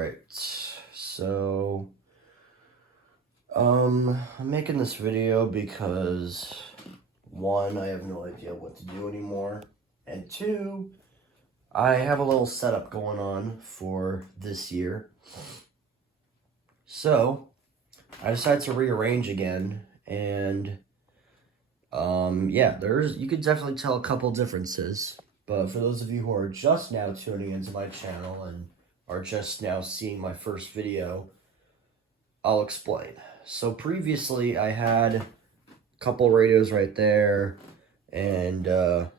Alright, so, I'm making this video because, one, I have no idea what to do anymore, and two, I have a little setup going on for this year. So, I decided to rearrange again, and, yeah, you could definitely tell a couple differences, but for those of you who are just now tuning into my channel and are just now seeing my first video, I'll explain. So previously I had a couple radios right there and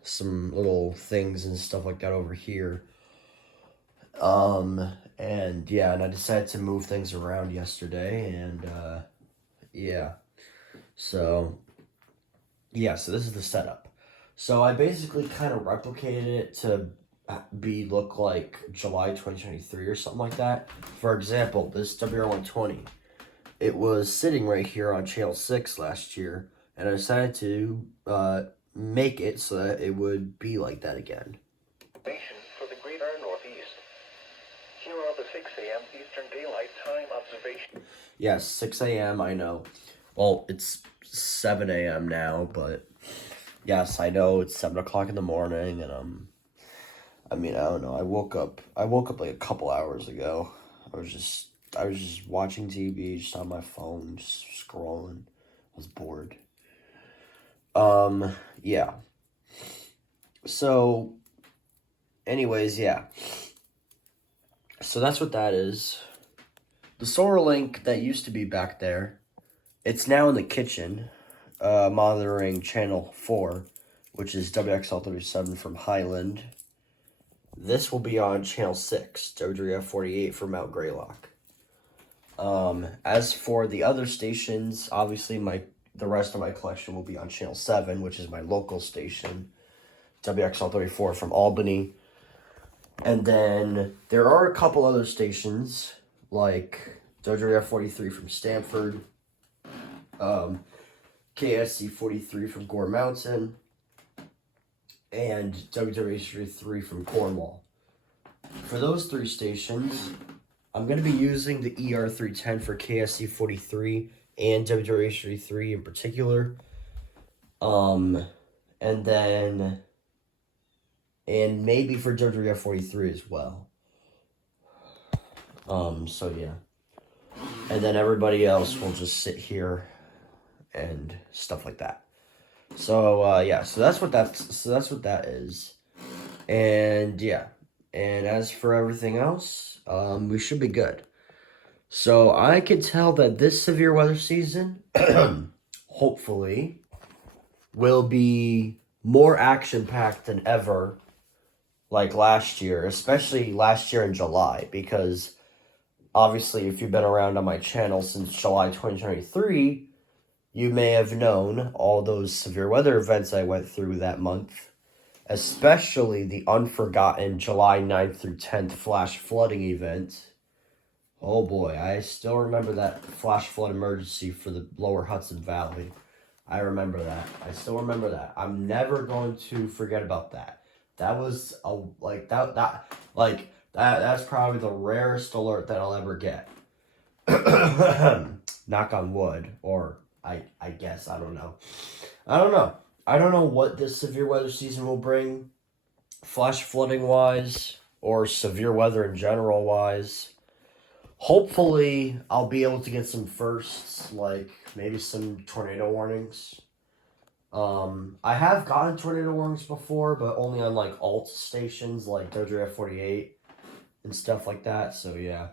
some little things and stuff like that over here. And yeah, and I decided to move things around yesterday, and yeah. So yeah, so this is the setup. So I basically kind of replicated it to look like July 2023 or something like that. For example, this WR120, it was sitting right here on channel 6 last year, and I decided to make it so that it would be like that again. For the greater Northeast. Here are the 6 a.m. Eastern Daylight Time observation. Yes, 6 a.m., I know. Well, it's 7 a.m. now, but yes, I know it's 7 o'clock in the morning, and I don't know. I woke up like a couple hours ago. I was just watching TV, just on my phone, just scrolling. I was bored. Yeah. So, anyways, yeah. So that's what that is. The SolarLink that used to be back there, it's now in the kitchen, monitoring channel 4, which is WXL37 from Highland. This will be on channel 6, WF48 from Mount Greylock. As for the other stations, obviously the rest of my collection will be on channel 7, which is my local station, WXL34 from Albany. And then there are a couple other stations, like WF43 from Stanford, KSC43 from Gore Mountain, and WW3 from Cornwall. For those 3 stations, I'm going to be using the ER310 for KSC43 and WW3 in particular. And maybe for WW43 as well. So yeah. And then everybody else will just sit here and stuff like that. So yeah, so that's what that is. And yeah. And as for everything else, we should be good. So I can tell that this severe weather season, hopefully, will be more action-packed than ever, like last year, especially last year in July, because obviously if you've been around on my channel since July 2023, you may have known all those severe weather events I went through that month, especially the unforgotten July 9th through 10th flash flooding event. Oh boy, I still remember that flash flood emergency for the lower Hudson Valley. I remember that. I still remember that. I'm never going to forget about that. That was that's probably the rarest alert that I'll ever get. Knock on wood, or I guess, I don't know. I don't know what this severe weather season will bring, flash flooding wise, or severe weather in general wise. Hopefully, I'll be able to get some firsts, like maybe some tornado warnings. I have gotten tornado warnings before, but only on like alt stations like WF48 and stuff like that. So yeah.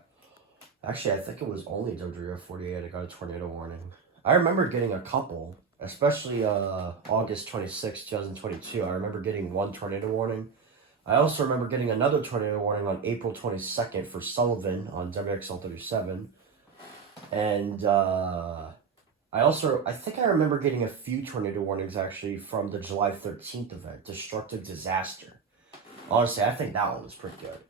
Actually, I think it was only WF48 I got a tornado warning. I remember getting a couple, especially August 26, 2022. I remember getting one tornado warning. I also remember getting another tornado warning on April 22nd for Sullivan on WXL37. And I think I remember getting a few tornado warnings actually from the July 13th event, Destructive Disaster. Honestly, I think that one was pretty good.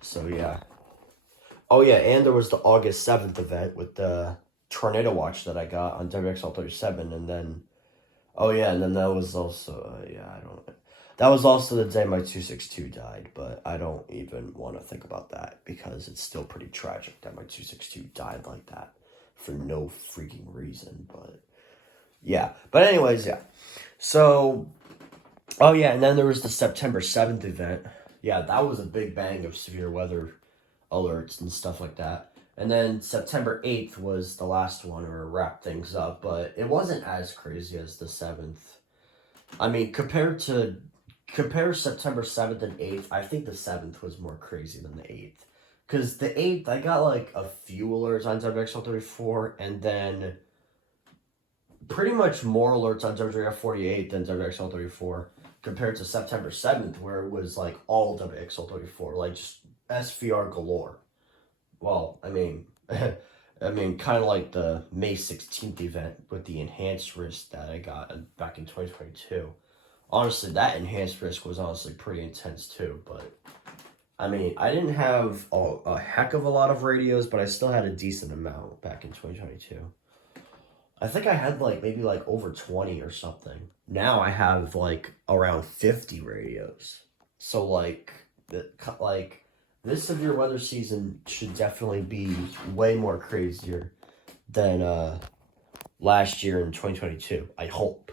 So yeah. Oh yeah, and there was the August 7th event with the tornado watch that I got on WXL37, and then, oh yeah, and then that was also, That was also the day my 262 died, but I don't even want to think about that because it's still pretty tragic that my 262 died like that for no freaking reason. But yeah, but anyways, yeah. So, oh yeah, and then there was the September 7th event. Yeah, that was a big bang of severe weather alerts and stuff like that. And then September 8th was the last one or wrap things up, but it wasn't as crazy as the 7th. I mean, compare September 7th and 8th, I think the 7th was more crazy than the 8th. Because the 8th, I got like a few alerts on WXL34, and then pretty much more alerts on WXL48 than WXL34, compared to September 7th, where it was like all WXL34, like just SVR galore. Well, I mean, kind of like the May 16th event with the enhanced risk that I got back in 2022. Honestly, that enhanced risk was honestly pretty intense too, but I mean, I didn't have a heck of a lot of radios, but I still had a decent amount back in 2022. I think I had like maybe like over 20 or something. Now I have like around 50 radios. So like this severe weather season should definitely be way more crazier than last year in 2022. I hope.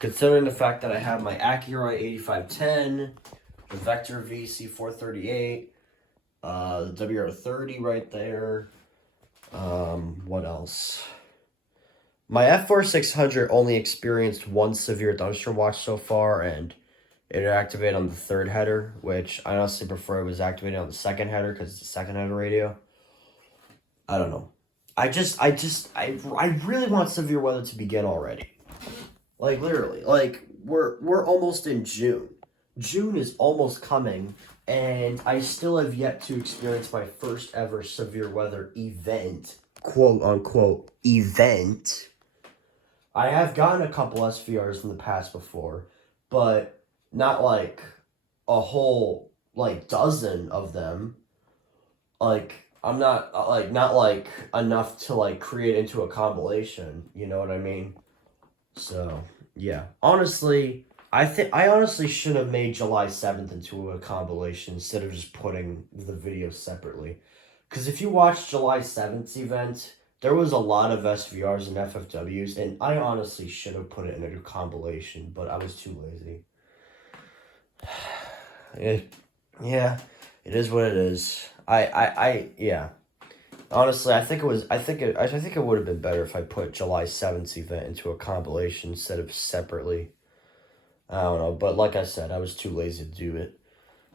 Considering the fact that I have my Acura 8510, the Vector VC438, the WR30 right there. What else? My F4600 only experienced one severe thunderstorm watch so far, and it activated on the third header, which I honestly prefer it was activated on the second header because it's a second header radio. I don't know. I really want severe weather to begin already. Like literally, like we're almost in June. June is almost coming, and I still have yet to experience my first ever severe weather event, quote unquote event. I have gotten a couple SVRs in the past before, but not like a whole like dozen of them. Like I'm not like enough to like create into a compilation, you know what I mean? So, yeah. Honestly, I honestly should have made July 7th into a compilation instead of just putting the videos separately. Cuz if you watch July 7th's event, there was a lot of SVRs and FFWs, and I honestly should have put it in a compilation, but I was too lazy. Yeah, it is what it is. Yeah. Honestly, I think it would have been better if I put July 7th event into a compilation instead of separately. I don't know, but like I said, I was too lazy to do it.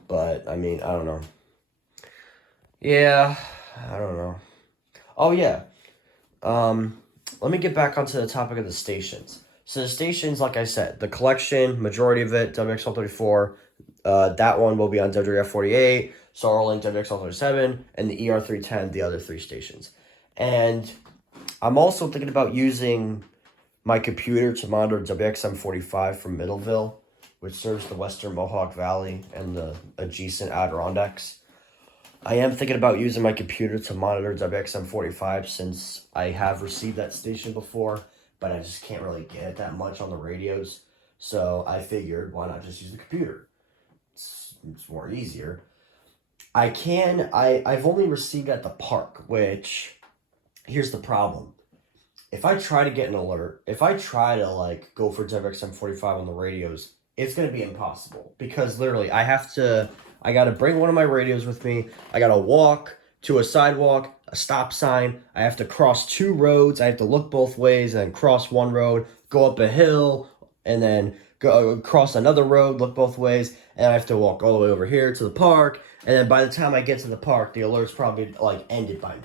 But I mean, I don't know. Yeah, I don't know. Oh yeah. Let me get back onto the topic of the stations. So the stations, like I said, the collection, majority of it, WXL34, that one will be on WF48, Starlink, WXL37, and the ER310, the other three stations. And I'm also thinking about using my computer to monitor WXM45 from Middleville, which serves the western Mohawk Valley and the adjacent Adirondacks. I am thinking about using my computer to monitor WXM45 since I have received that station before, but I just can't really get it that much on the radios. So I figured, why not just use the computer? It's more easier. I've only received at the park, which, here's the problem. If I try to get an alert, if I try to like go for WXM45 on the radios, it's going to be impossible because literally I got to bring one of my radios with me. I got to walk to a sidewalk, a stop sign. I have to cross two roads. I have to look both ways and then cross one road, go up a hill, and then go across another road, look both ways, and I have to walk all the way over here to the park. And then by the time I get to the park, the alert's probably like ended by now.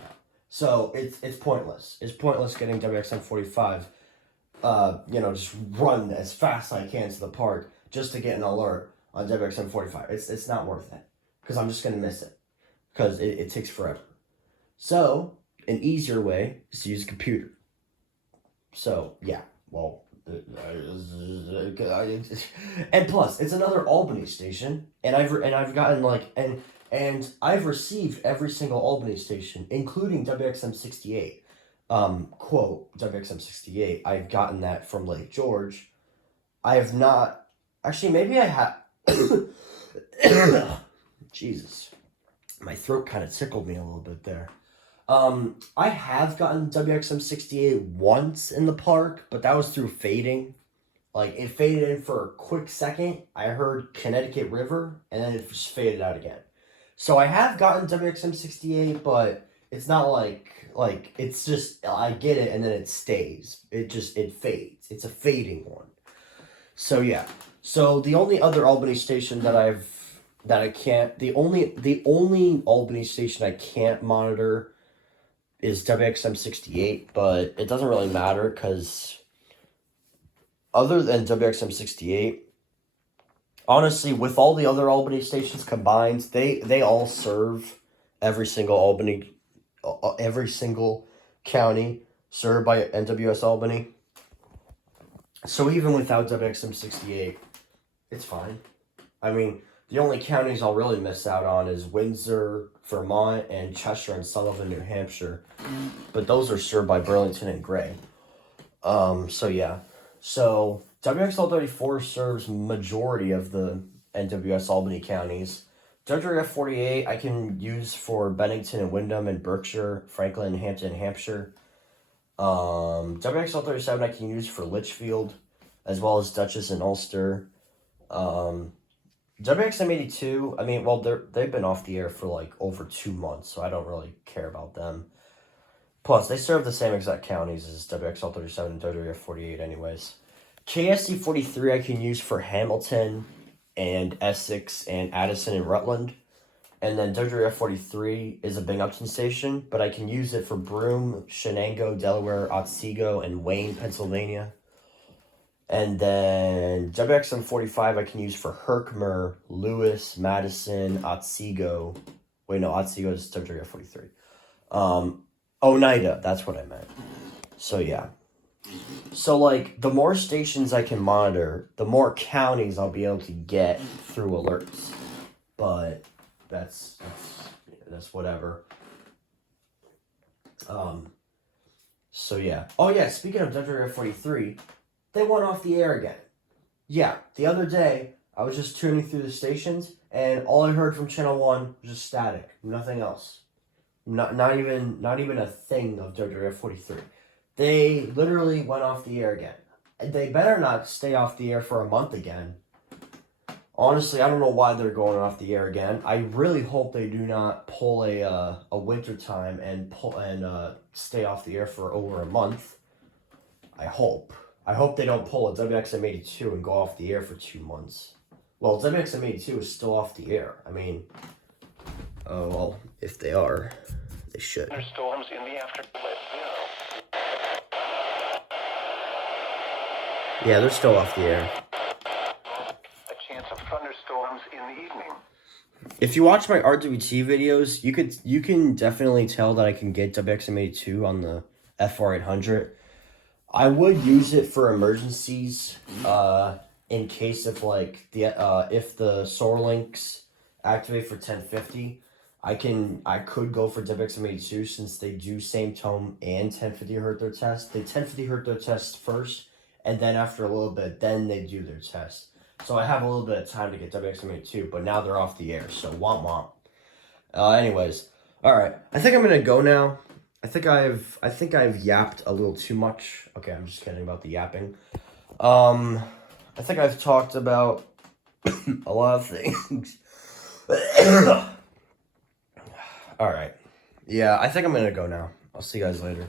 So it's pointless. It's pointless getting WXM45. Just run as fast as I can to the park just to get an alert on WXM45. It's not worth it because I'm just gonna miss it because it takes forever. So an easier way is to use a computer. So yeah, well, and plus it's another Albany station, and I've gotten like and I've received every single Albany station, including WXM68. Quote WXM68. I've gotten that from Lake George. I have not Actually, maybe I have. Jesus, my throat kind of tickled me a little bit there. I have gotten WXM68 once in the park, but that was through fading. Like, it faded in for a quick second. I heard Connecticut River, and then it just faded out again. So I have gotten WXM68, but it's not like it's just, I get it and then it stays. It fades. It's a fading one. So yeah. So the only other Albany station the only Albany station I can't monitor is WXM68, but it doesn't really matter because other than WXM68, honestly, with all the other Albany stations combined, they all serve every single county served by NWS Albany. So even without WXM68, it's fine. I mean, the only counties I'll really miss out on is Windsor, Vermont, and Cheshire and Sullivan, New Hampshire. But those are served by Burlington and Gray. So yeah. So WXL 34 serves majority of the NWS Albany counties. WRF 48 I can use for Bennington and Windham and Berkshire, Franklin, Hampton, and Hampshire. WXL 37 I can use for Litchfield, as well as Dutchess and Ulster. WXM 82, I mean, well, they've been off the air for like over 2 months, so I don't really care about them. Plus, they serve the same exact counties as WXL 37 and WRF 48 anyways. KSC 43 I can use for Hamilton and Essex and Addison and Rutland. And then WRF 43 is a Binghamton station, but I can use it for Broome, Shenango, Delaware, Otsego, and Wayne, Pennsylvania. And then WXM 45 I can use for Herkimer, Lewis, Madison, Otsego. Wait, no, Otsego is WRF 43. Oneida, that's what I meant. So, yeah. So, like, the more stations I can monitor, the more counties I'll be able to get through alerts. But that's whatever. So, yeah. Oh, yeah, speaking of WRF 43, they went off the air again. Yeah, the other day, I was just tuning through the stations, and all I heard from Channel 1 was just static. Nothing else. Not even a thing of WRF 43. They literally went off the air again. They better not stay off the air for a month again. Honestly, I don't know why they're going off the air again. I really hope they do not pull a winter time and stay off the air for over a month. I hope they don't pull a WXM 82 and go off the air for 2 months. Well, WXM 82 is still off the air. I mean, oh well, if they are, they should. Thunderstorms in the afternoon. Yeah, they're still off the air. A chance of thunderstorms in the evening. If you watch my RWT videos, you can definitely tell that I can get WXM82 on the FR800. I would use it for emergencies, in case if like if the SOAR links activate for 1050, I could go for WXM82 since they do same tone and 1050 Hz their test. They 1050 Hz their test first, and then after a little bit, then they do their test. So I have a little bit of time to get WXM82, but now they're off the air, so womp womp. Anyways, all right, I think I'm gonna go now. I think I've yapped a little too much. Okay, I'm just kidding about the yapping. I think I've talked about a lot of things. All right. Yeah, I think I'm gonna go now. I'll see you guys later.